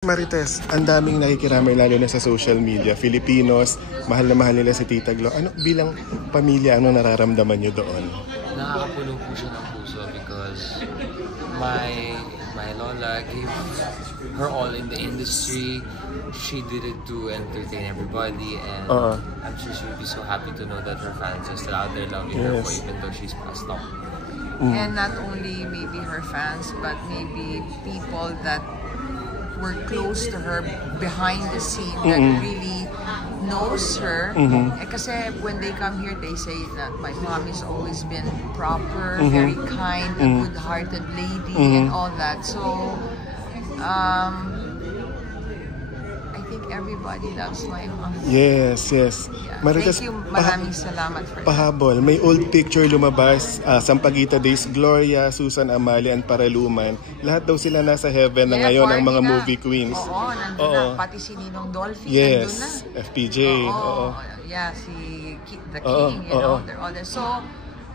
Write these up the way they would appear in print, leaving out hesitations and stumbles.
Marites, ang daming nakikiramay lalo na sa social media. Filipinos, mahal na mahal nila si Tita Glo. Ano bilang pamilya, ano nararamdaman nyo doon? Nakakapuno po siya ng puso because my lola gave her all in the industry. She did it to entertain everybody, and I'm sure she would be so happy to know that her fans are still out there loving her for even though she's passed on. And not only maybe her fans, but maybe people that were close to her behind the scene that really knows her. Kasi when they come here, they say that my mom has always been proper, very kind, a good-hearted lady, and all that. So, I think everybody loves my mom. Yes. Yeah. Marites, thank you, maraming salamat for pahabol. May old picture lumabas, Sampaguita Days, Gloria, Susan Amalia, and Paraluman. Lahat daw sila nasa heaven na ngayon, ang mga movie queens. Oo, nandun na. Pati si Ninong Dolphy, yes, nandun na. FPJ. Yeah, si The King, you know, they're all there. So,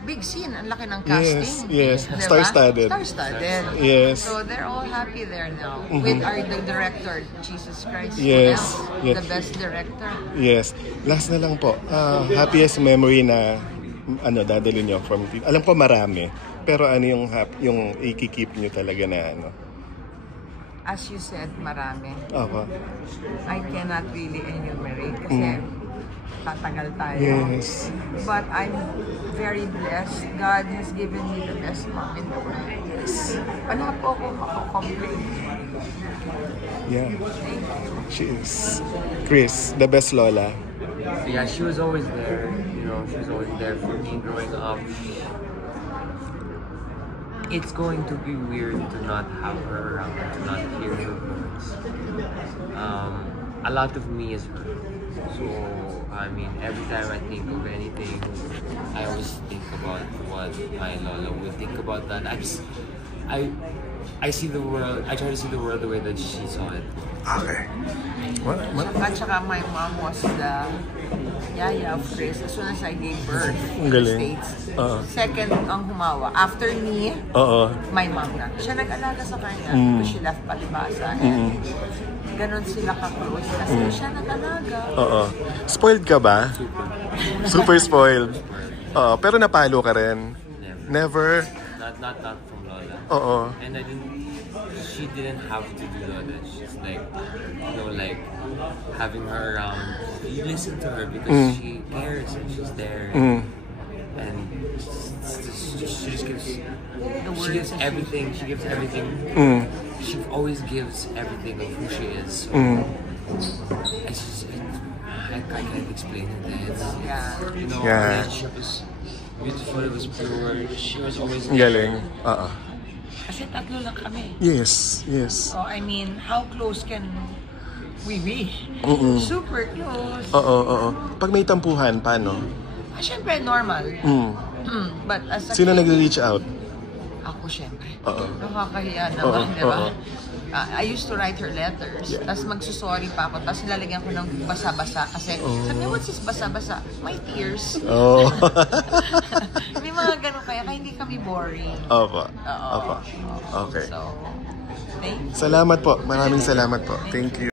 big scene, ang laki ng casting. Yes. Diba? Star-studded. Star-studded. Yes. So, they're all happy there now. With the director, Jesus Christ. Yes. The best director. Yes. Last na lang po, happiest memory na dadali nyo from TV? Alam ko marami, pero ano yung i-keep nyo talaga na ano? As you said, marami. Opo. I cannot really enumerate kasi tatagal tayo. Yes. But I'm very blessed. God has given me the best mom in the world. Yes. Wala po ako makakomplain. Yeah. Thank you. She is. Chris, the best lola. Yeah, she was always there. You know, she was always there for me growing up. It's going to be weird to not have her around, to not hear her voice. A lot of me is her. So, I mean, every time I think of anything, I always think about what my lola would think about that. I see the world, I try to see the world the way that she saw it. Okay. What? At saka my mom was the yaya of Chris as soon as I gave birth in the States. Second ang humawa. After me, my mom na. Siya nag-alaga sa kanya because she left palibasa. And ganon sila ka-close kasi siya nag-alaga. Spoiled ka ba? Super spoiled. Pero napalo ka rin? Never? Not from Lola. And she didn't have to do that. She's like, you know, like having her around. You listen to her because she cares and she's there. And she just gives everything. She gives everything. She always gives everything of who she is. So I can't explain it. You know, our relationship was beautiful. It was pure. She was always galing. Kasi tatlo lang kami. Yes. So, I mean, how close can we be? Super close. Pag may tampuhan, paano? Siyempre, normal. But as a Sino nag-reach out? Ako, siyempre. Nakakahiya naman, di ba? I used to write her letters. Tapos magsusorry pa ako. Tapos nilalagyan ko ng basa-basa. Kasi sabi niya, what's this basa-basa? My tears. May mga ganun kaya hindi kami boring. Opo. Okay. So, thank you. Salamat po. Maraming salamat po. Thank you.